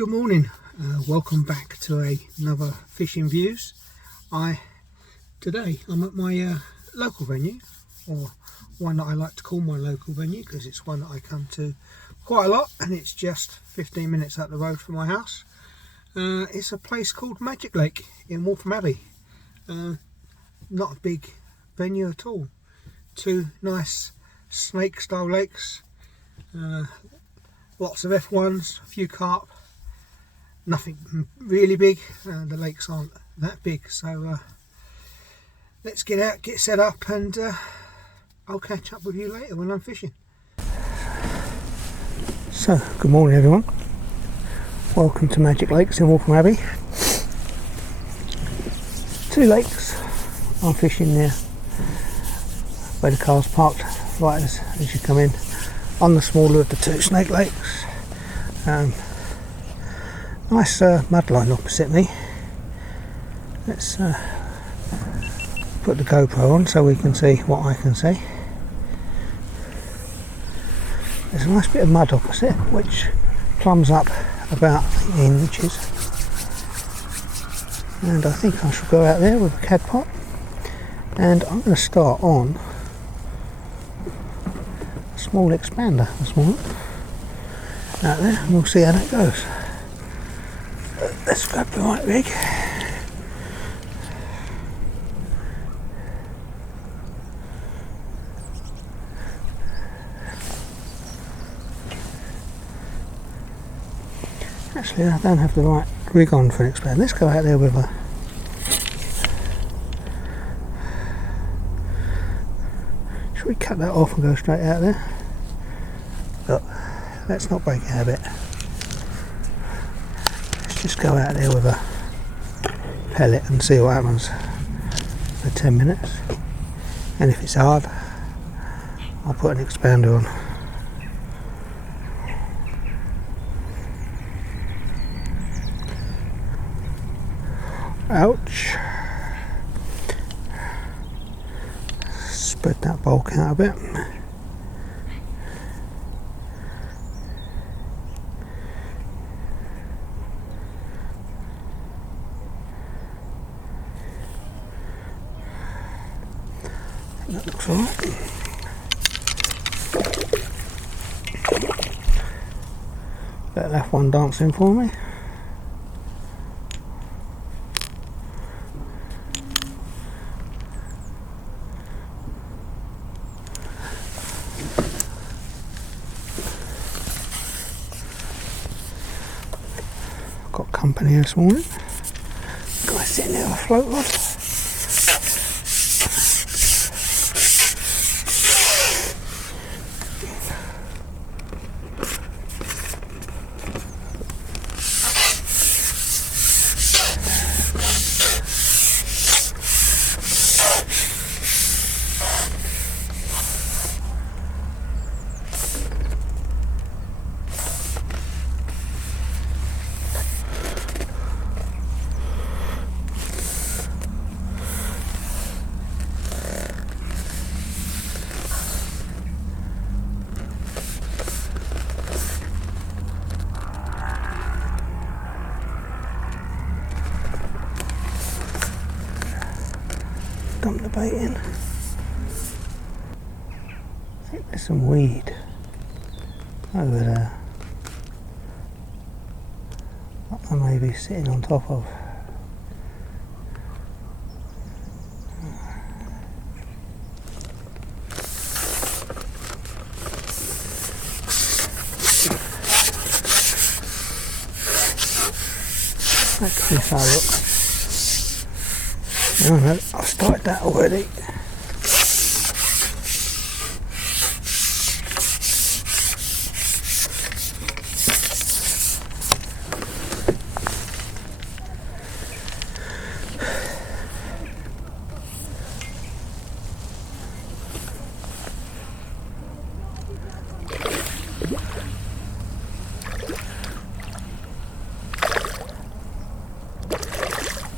Good morning, welcome back to another Fishing Views. Today I'm at my local venue, or one that I like to call my local venue because it's one that I come to quite a lot, and it's just 15 minutes up the road from my house. It's a place called Magic Lake in Waltham Abbey. Not a big venue at all. Two nice snake style lakes, lots of F1s, a few carp. Nothing really big. The lakes aren't that big, so let's get out, get set up, and I'll catch up with you later when I'm fishing. So, good morning everyone. Welcome to Magic Lakes in Waltham Abbey. Two lakes. I'm fishing there where the car's parked, right as you come in, on the smaller of the two snake lakes. Nice mud line opposite me. Let's put the GoPro on so we can see what I can see. There's a nice bit of mud opposite which plumbs up about 8 inches, and I think I shall go out there with a cad pot, and I'm going to start on a small expander this morning out there, and we'll see how that goes. Let's grab the right rig. Actually, I don't have the right rig on for an expander. Let's go out there with a... Should we cut that off and go straight out there? But let's not break a habit. Just go out there with a pellet and see what happens for 10 minutes, and if it's hard I'll put an expander on. Ouch. Spread that bulk out a bit. That looks alright. That left one dancing for me. Got company this morning. Guy sitting there with a float rod. Dump the bait in. I think there's some weed over there that I may be sitting on top of. That could be how it looks. No, I've started that already.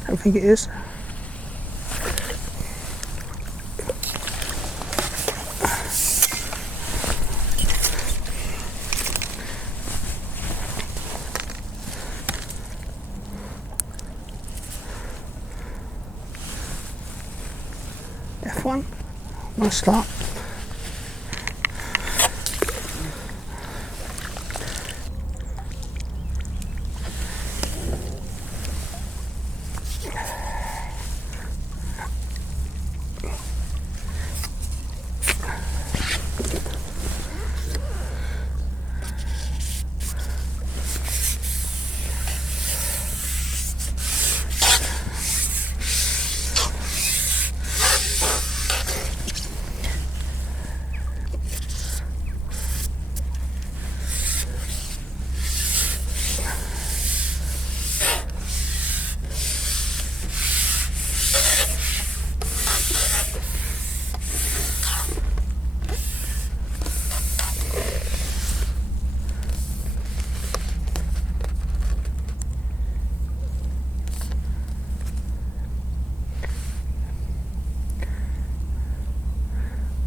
I don't think it is. Nice start.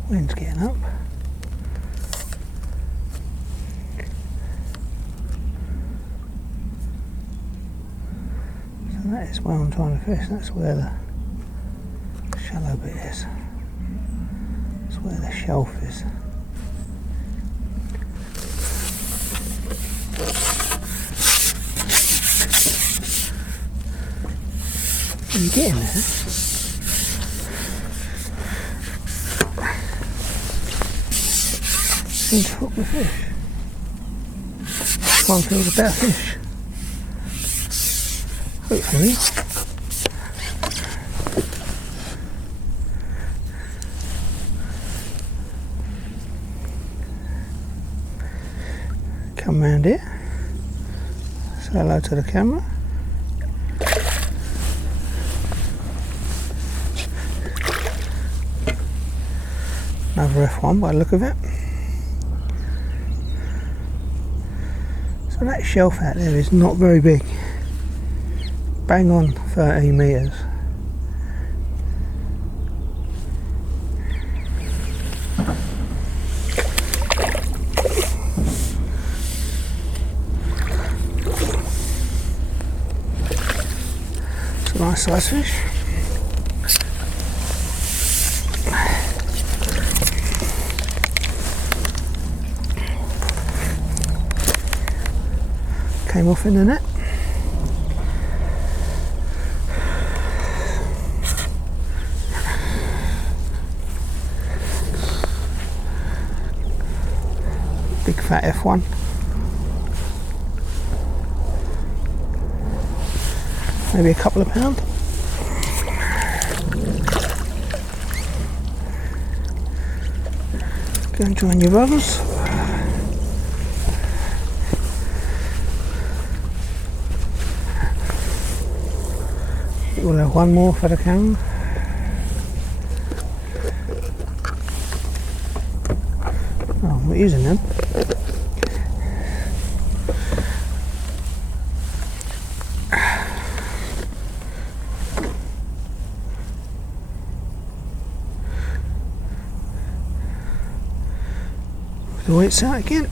Wind's getting up. So that is where I'm trying to fish. That's where the shallow bit is. That's where the shelf is. Are you getting there? Seem to hook the fish. One feels a better fish. Hopefully. Come round here. Say hello to the camera. Another F1 by the look of it. So that shelf out there is not very big. Bang on 13 metres. It's a nice size fish. Came off in the net. Big fat F1. Maybe a couple of pounds. Go and join your brothers. We'll have one more for the camera. Oh, we're using them. The weights out again.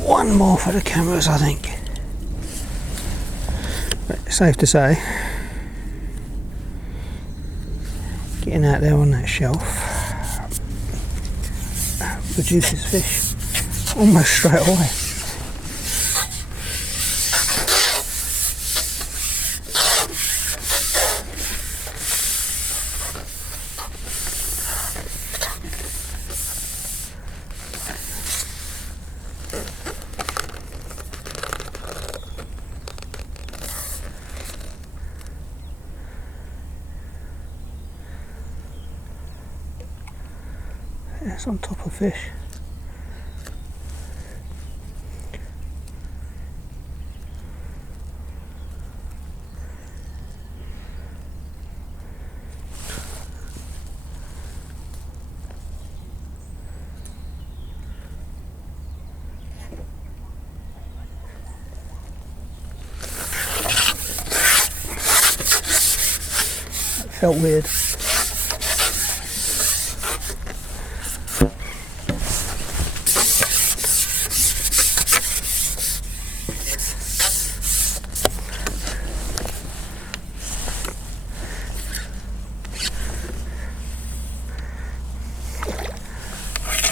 One more for the cameras, I think. But it's safe to say, getting out there on that shelf produces fish almost straight away. It's on top of fish. felt weird.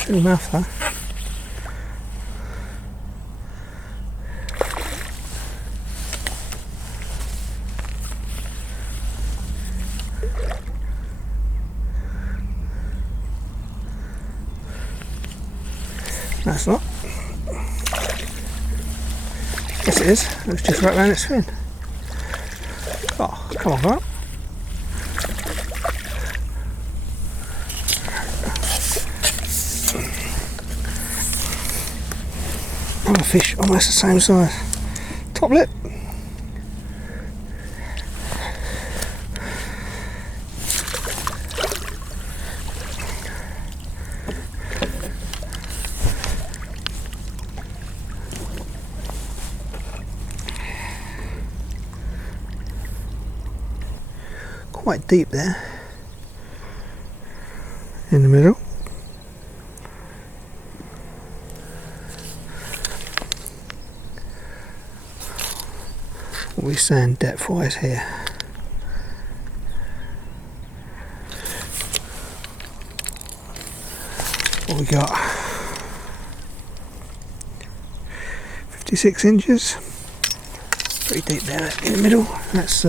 Little mouth though. That's not. Yes it is. It was just right round its fin. Oh, come on, right? Another fish almost the same size. Top lip. Quite deep there in the middle. What are we saying depth wise here? What we got? 56 inches. Pretty deep there in the middle. That's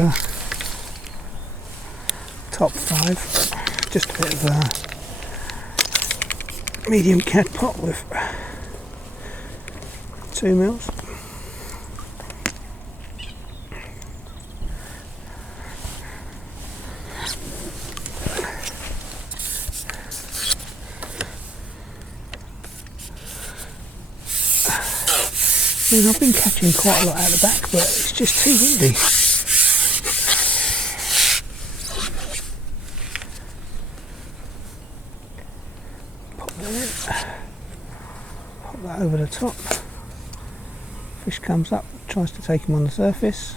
top 5, just a bit of a medium cad pot with 2 mils. I mean, I've been catching quite a lot out the back, but it's just too windy. Pop that over the top. Fish comes up, tries to take him on the surface.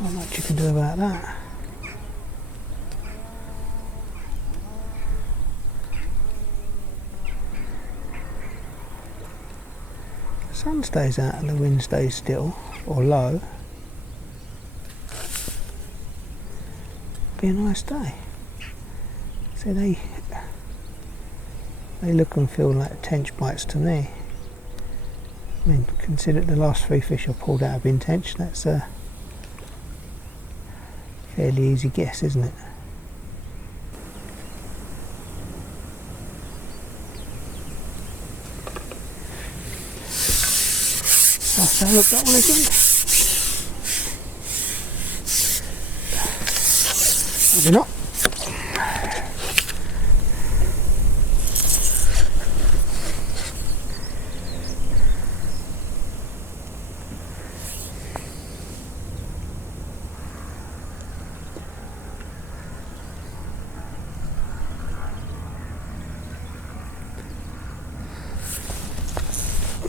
Not much you can do about that. The sun stays out and the wind stays still or low. Be a nice day. See, they look and feel like tench bites to me. I mean, consider the last 3 fish I pulled out have been tench. That's a fairly easy guess, isn't it? So let's have a look at that one again. Maybe not.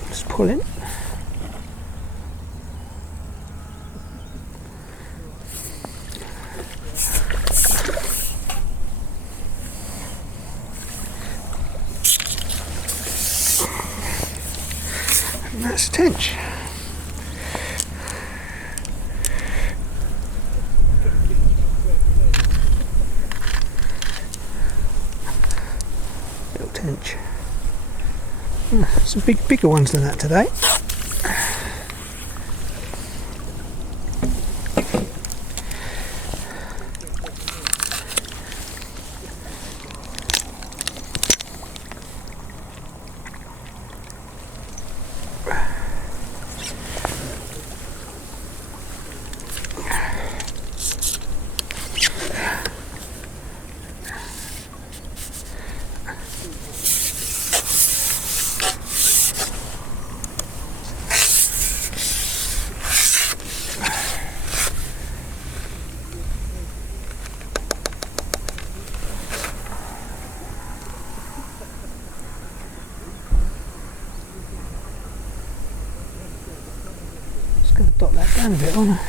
Just pull in. And that's a tench. Little tench. Some bigger ones than that today. down a bit, won't I?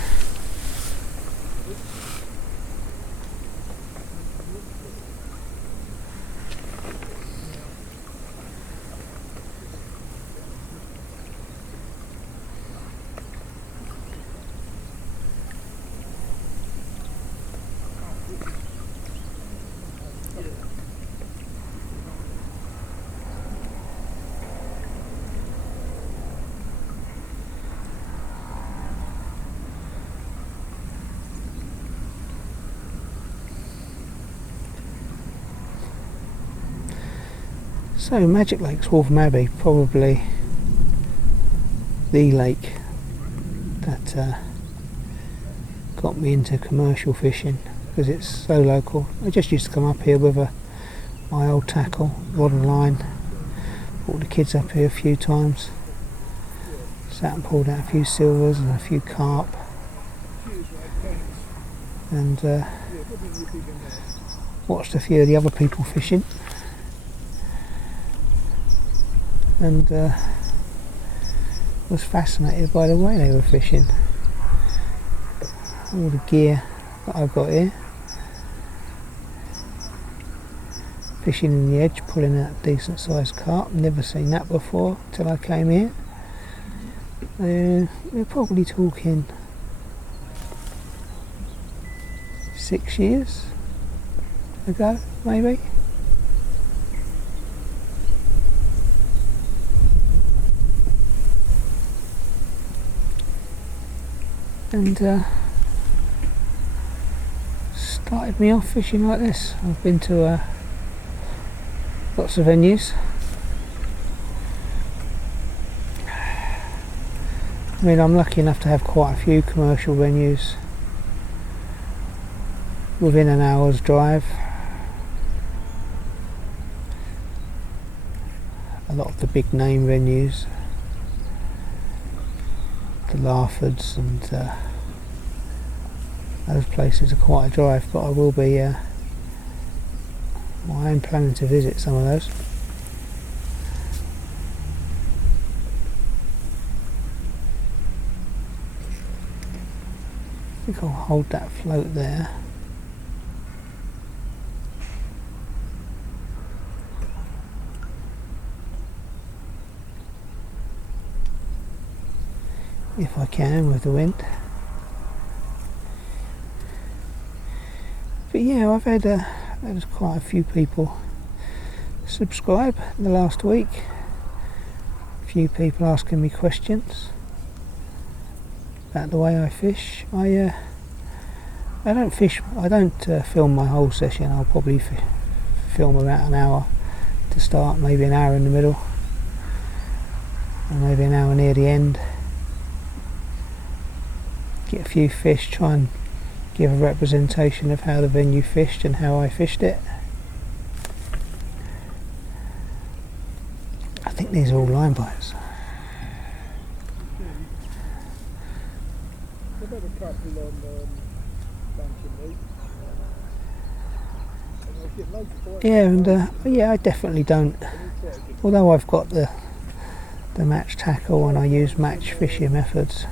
So Magic Lake's Waltham Abbey, probably the lake that got me into commercial fishing because it's so local. I just used to come up here with my old tackle, rod and line, brought the kids up here a few times, sat and pulled out a few silvers and a few carp, and watched a few of the other people fishing. And was fascinated by the way they were fishing. All the gear that I've got here. Fishing in the edge, pulling out decent sized carp. Never seen that before till I came here. We're probably talking 6 years ago, maybe. And started me off fishing like this. I've been to lots of venues. I mean, I'm lucky enough to have quite a few commercial venues within an hour's drive. A lot of the big name venues, the Larfords and those places are quite a drive, but I will be I am planning to visit some of those. I think I'll hold that float there. If I can with the wind. But yeah, I've had quite a few people subscribe in the last week. A few people asking me questions about the way I fish. I don't fish. I don't film my whole session. I'll probably film about an hour to start, maybe an hour in the middle, and maybe an hour near the end. Get a few fish, try and give a representation of how the venue fished and how I fished it. I think these are all line bites. Yeah, and yeah, I definitely don't. Although I've got the match tackle and I use match fishing methods,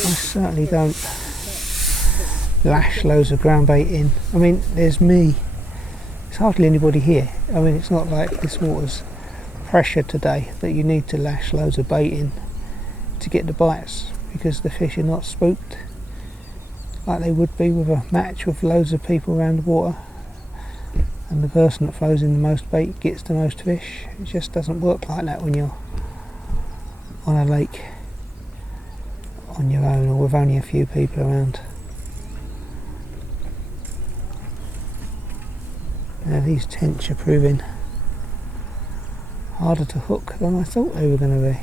I certainly don't lash loads of ground bait in. I mean, there's me. There's hardly anybody here. I mean, it's not like this water's pressure today that you need to lash loads of bait in to get the bites, because the fish are not spooked like they would be with a match with loads of people around the water, and the person that throws in the most bait gets the most fish. It just doesn't work like that when you're on a lake on your own or with only a few people around. Now these tench are proving harder to hook than I thought they were going to be.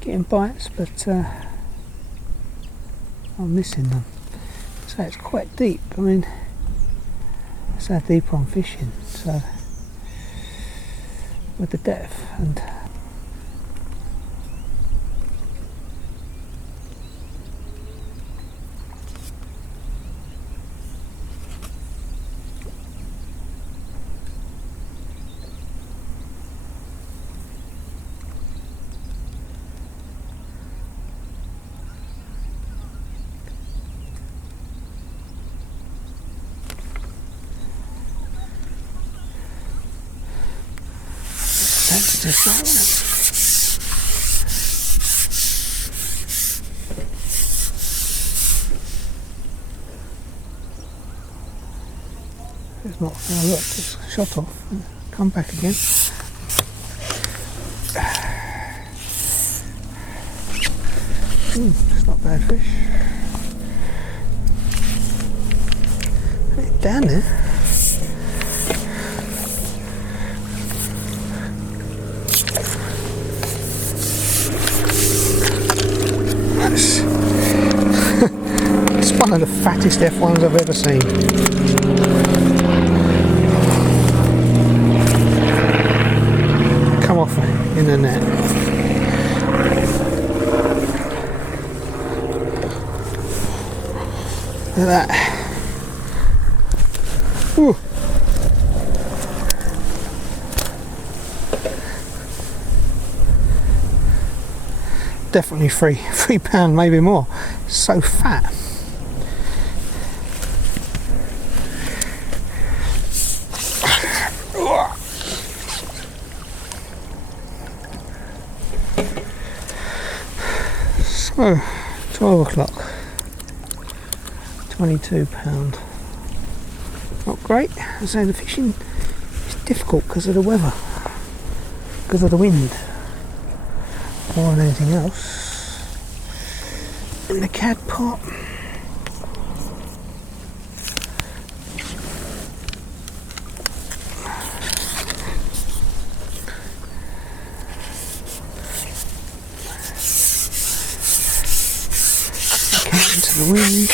Getting bites, but I'm missing them. So it's quite deep. I mean, that's how deep I'm fishing. So with the depth, and sensitive, that one. It's not, oh look, it's shot off. Come back again. It's not bad fish. It's down there. It's one of the fattest F1s I've ever seen. Come off in the net. Look at that. Ooh. Definitely £3, maybe more. So fat. So, 12 o'clock. £22. Not great. I say the fishing is difficult because of the weather, because of the wind, more than anything else. In the cad pot. Into the wind.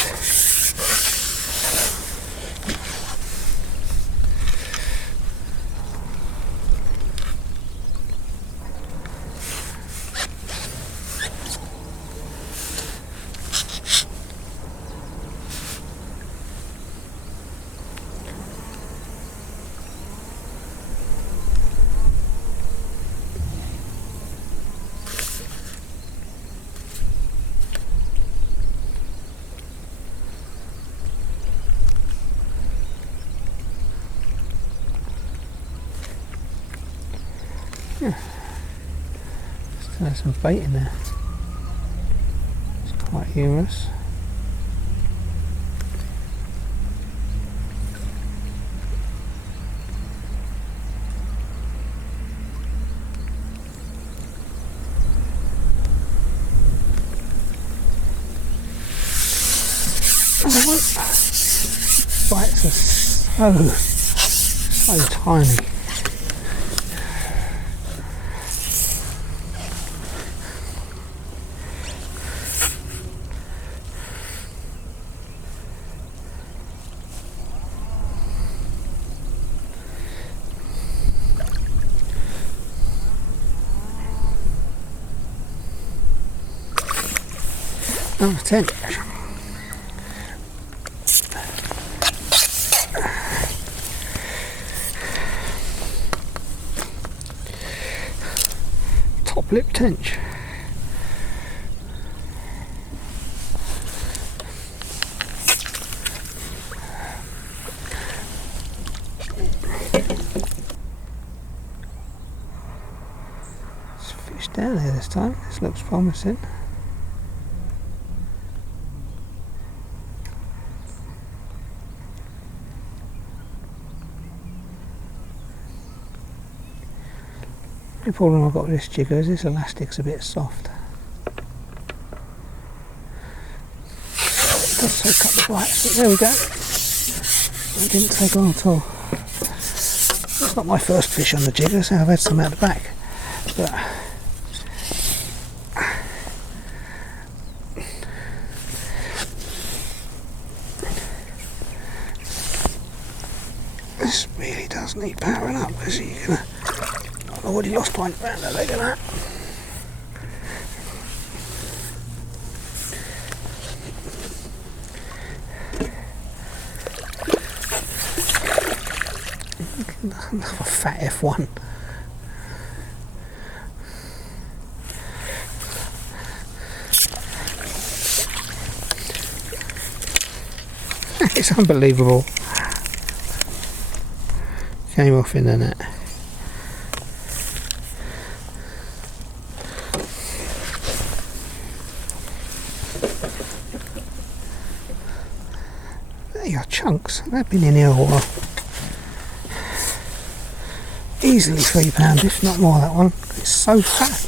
Yeah, still has some bait in there. It's quite humorous. Bites are so tiny. Number 10. Top lip tench. There's fish down there this time. This looks promising. The problem I've got with this jigger is this elastic's a bit soft. It does soak up the bites, but there we go. It didn't take long at all. It's not my first fish on the jigger, so I've had some out the back. But this really does need powering up, because you're gonna. I've already lost one around the leg of that. Another fat F1. It's unbelievable. Came off in the net. chunks. They've been in here a while. Easily £3, if not more, that one. It's so fat.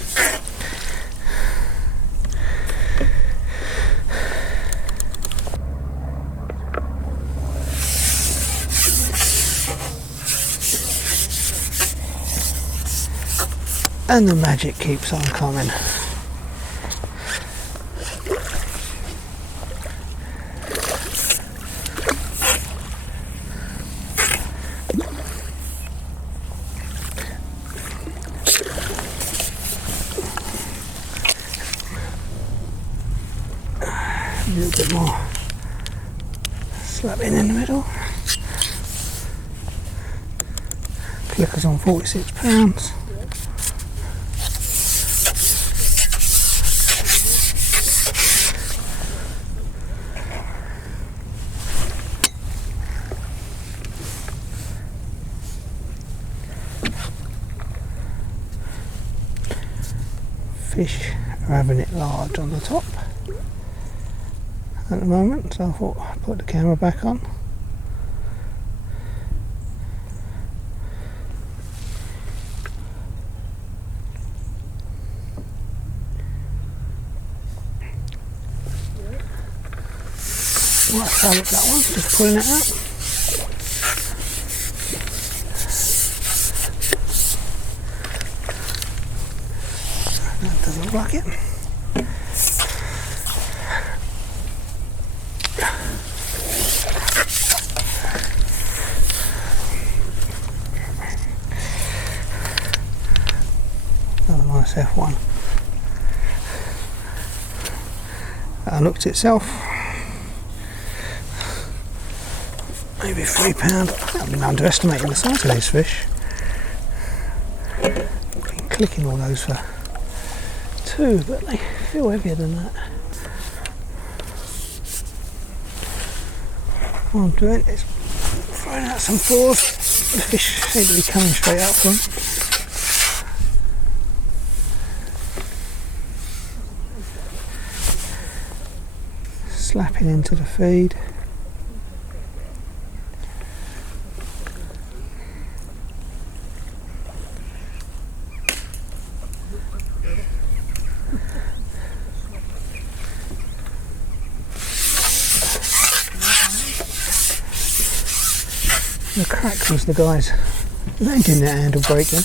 And the magic keeps on coming. A little bit more slapping in the middle. Clickers on £46. Fish are having it large on the top at the moment, so I thought I'd put the camera back on. Right, so look, that one, just pulling it out. That doesn't look like it. Another nice F1. That looked itself. Maybe £3. I've been underestimating the size of these fish. I've been clicking all those for £2, but they feel heavier than that. What I'm doing is throwing out some 4s. The fish seem to be coming straight up from. Slapping into the feed. The crack was the guys landing that handle breaking.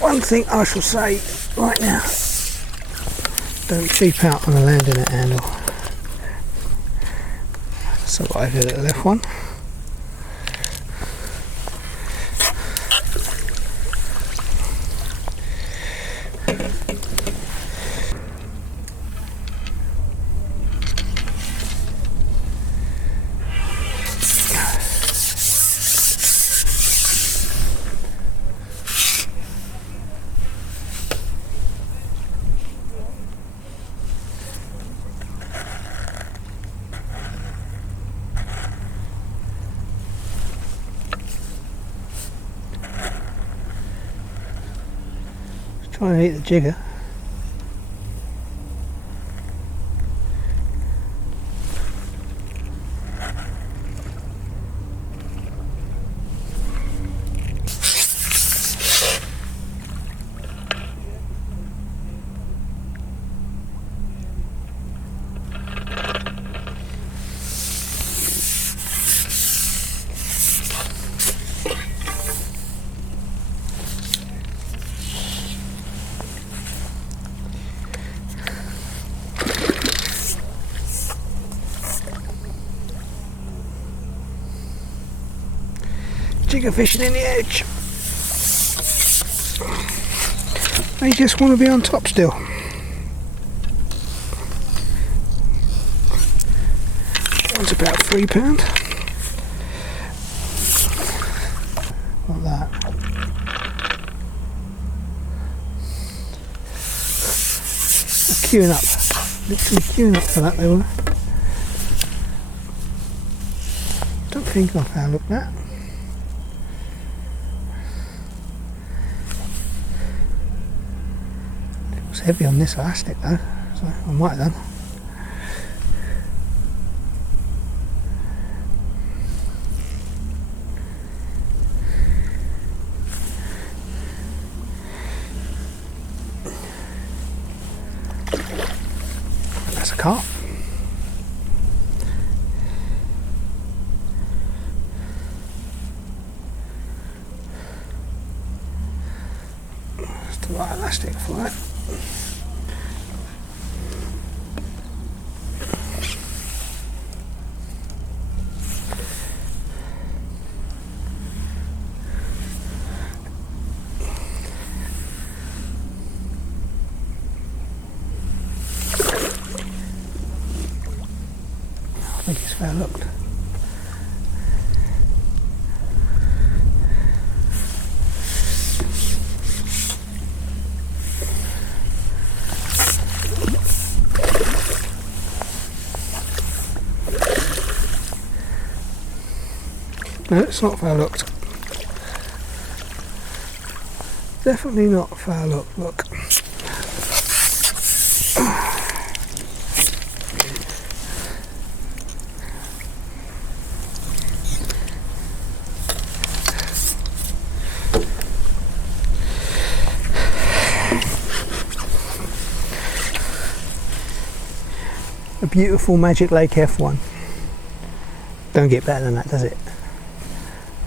One thing I shall say right now, don't cheap out on the landing at handle. So I did at the left one. Trying to eat the jigger. Jigger fishing in the edge. They just want to be on top still. One's about £3. Like that. They're queuing up. Literally queuing up for that they were. Don't think I've had a look at that. Feels heavy on this elastic though, so I might then. That's a carp. That's the right elastic for it. I think it's fair looked. No, it's not fair looked. Definitely not fair look. Look. A beautiful Magic Lake F1. Don't get better than that, does it?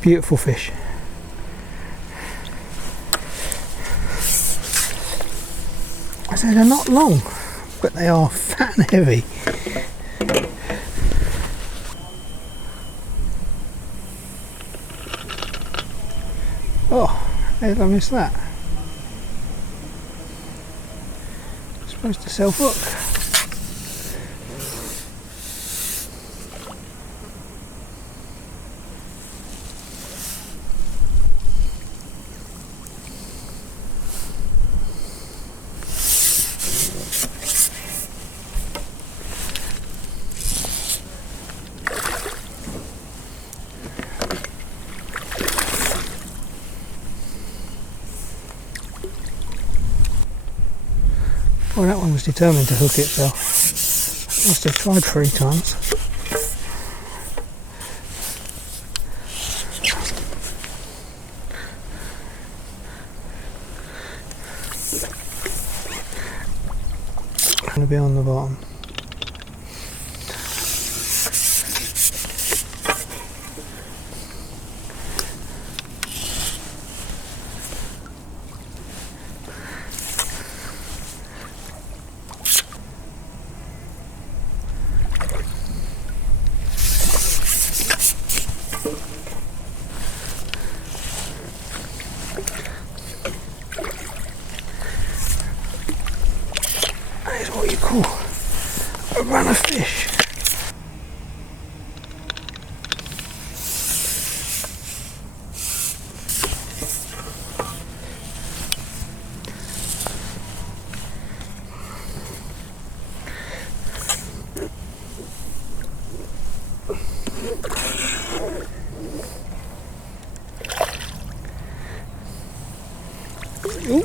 Beautiful fish. I say they're not long, but they are fat and heavy. Oh, how did I miss that? Supposed to self-hook. Well, that one was determined to hook itself. Must have tried 3 times. Going to be on the bottom. That is what you call a run of fish. Ooh.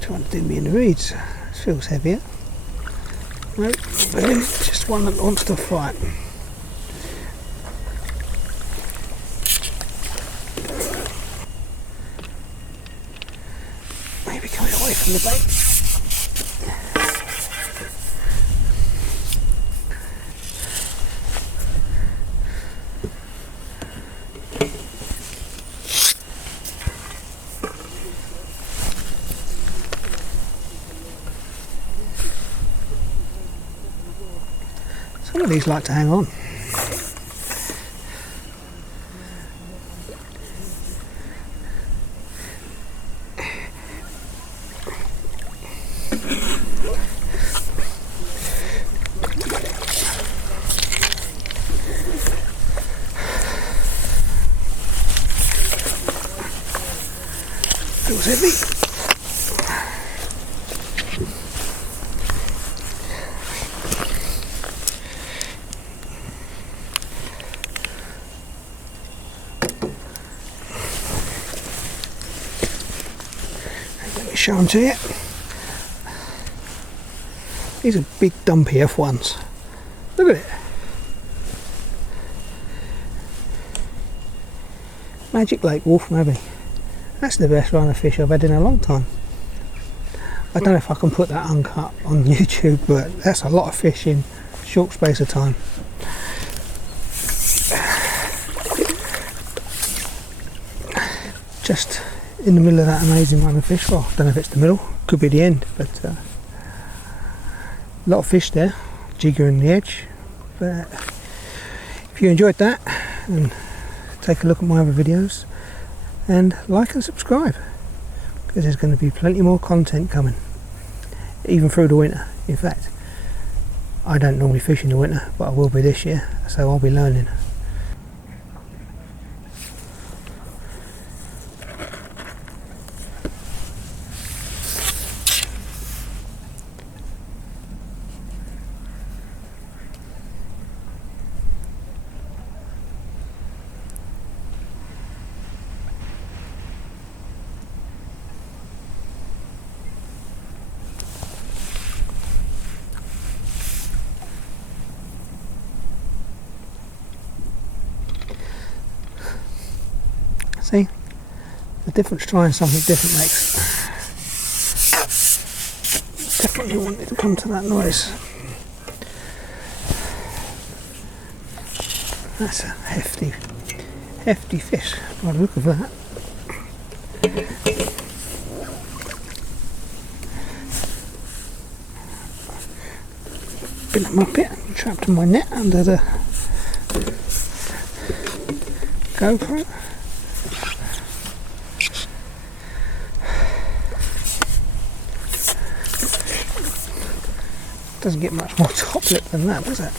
Trying to do me in the reeds. This feels heavier. Nope, not really. Just one that wants to fight. Maybe coming away from the bait. Some of these like to hang on. Feels heavy. Show them to you. These are big dumpy F1s. Look at it. Magic Lake, Waltham Abbey. That's the best run of fish I've had in a long time. I don't know if I can put that uncut on YouTube, but that's a lot of fish in a short space of time. Just in the middle of that amazing run of fish. Well, I don't know if it's the middle, could be the end, but a lot of fish there, Jigger in the Edge. But if you enjoyed that, and take a look at my other videos and like and subscribe, because there's going to be plenty more content coming, even through the winter. In fact, I don't normally fish in the winter, but I will be this year, so I'll be learning. See, the difference trying something different makes. Definitely wanted to come to that noise. That's a hefty fish by the look of that. Been them up it, trapped in my net under the GoPro. Doesn't get much more top lip than that, does it?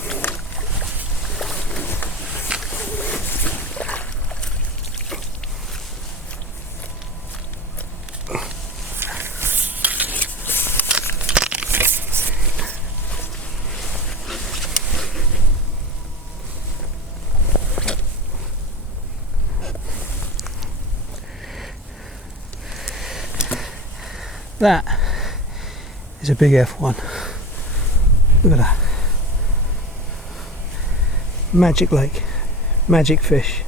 That is a big F1. Look at that. Magic Lake, magic fish.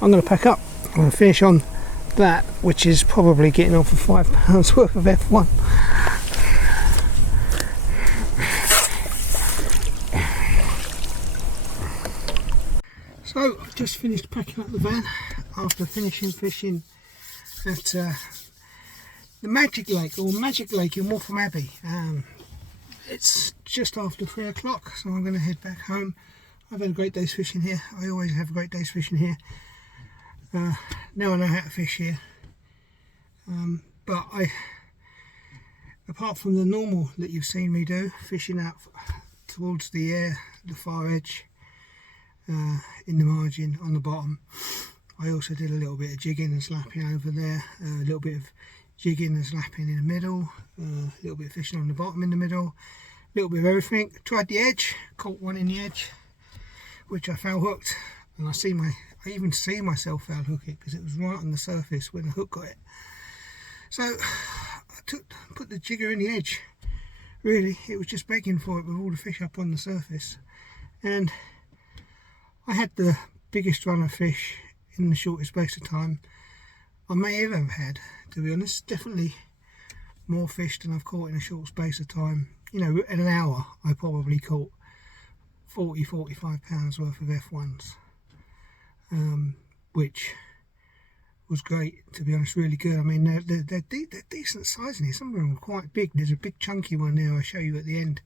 I'm going to pack up. I'm going to finish on that, which is probably getting on for £5 worth of F1. So I've just finished packing up the van after finishing fishing at the Magic Lake in Waltham Abbey. It's just after 3 o'clock, so I'm going to head back home. I've had a great day's fishing here. I always have a great day's fishing here. Now I know how to fish here. But apart from the normal that you've seen me do, fishing out towards the far edge, in the margin on the bottom, I also did a little bit of jigging and slapping over there, a little bit of jigging and slapping in the middle, a little bit of fishing on the bottom in the middle, a little bit of everything. Tried the edge, caught one in the edge, which I foul hooked, and I even see myself foul hook it because it was right on the surface when the hook got it. So I put the jigger in the edge. Really, it was just begging for it with all the fish up on the surface, and I had the biggest run of fish in the shortest space of time I may ever have had, to be honest. Definitely more fish than I've caught in a short space of time. You know, in an hour I probably caught 40-45 pounds worth of F1s, which was great, to be honest. Really good. I mean, they're decent size in here. Some of them are quite big. There's a big chunky one there I'll show you at the end.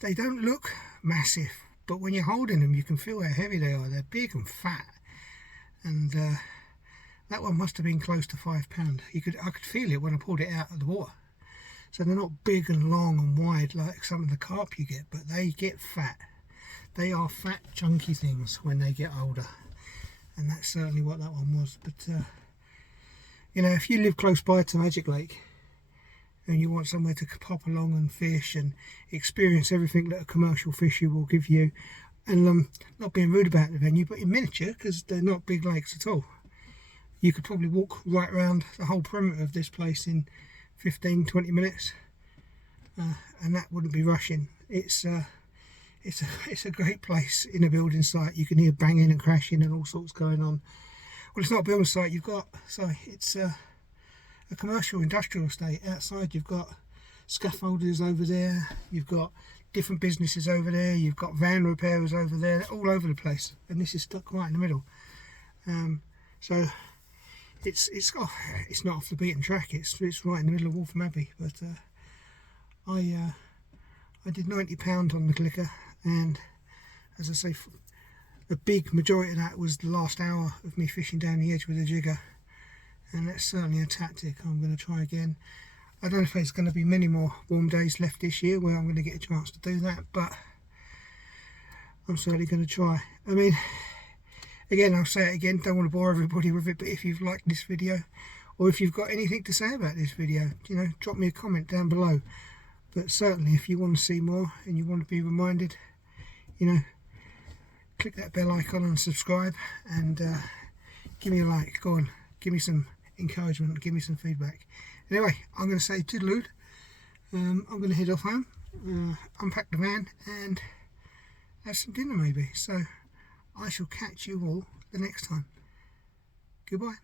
they don't look massive, but when you're holding them you can feel how heavy they are. They're big and fat, and that one must have been close to £5. I could feel it when I pulled it out of the water. So they're not big and long and wide like some of the carp you get, but they get fat. They are fat, chunky things when they get older, and that's certainly what that one was. But you know, if you live close by to Magic Lake and you want somewhere to pop along and fish and experience everything that a commercial fisher will give you, and not being rude about the venue, but in miniature, because they're not big lakes at all, you could probably walk right around the whole perimeter of this place in 15-20 minutes, and that wouldn't be rushing. It's a great place in a building site. You can hear banging and crashing and all sorts going on. Well, it's not a building site. It's a commercial industrial estate. Outside you've got scaffolders over there, you've got different businesses over there, you've got van repairers over there. They're all over the place, and this is stuck right in the middle. So it's not off the beaten track. It's right in the middle of Waltham Abbey. But I did £90 on the clicker, and as I say, the big majority of that was the last hour of me fishing down the edge with a jigger, and that's certainly a tactic I'm going to try again. I don't know if there's going to be many more warm days left this year where I'm going to get a chance to do that, but I'm certainly going to try. I mean, again, I'll say it again, don't want to bore everybody with it, but if you've liked this video, or if you've got anything to say about this video, you know, drop me a comment down below. But certainly if you want to see more and you want to be reminded, you know, click that bell icon and subscribe, and give me a like. Go on, give me some encouragement, give me some feedback. Anyway, I'm going to say toodaloo. I'm going to head off home, unpack the van and have some dinner maybe. So I shall catch you all the next time. Goodbye.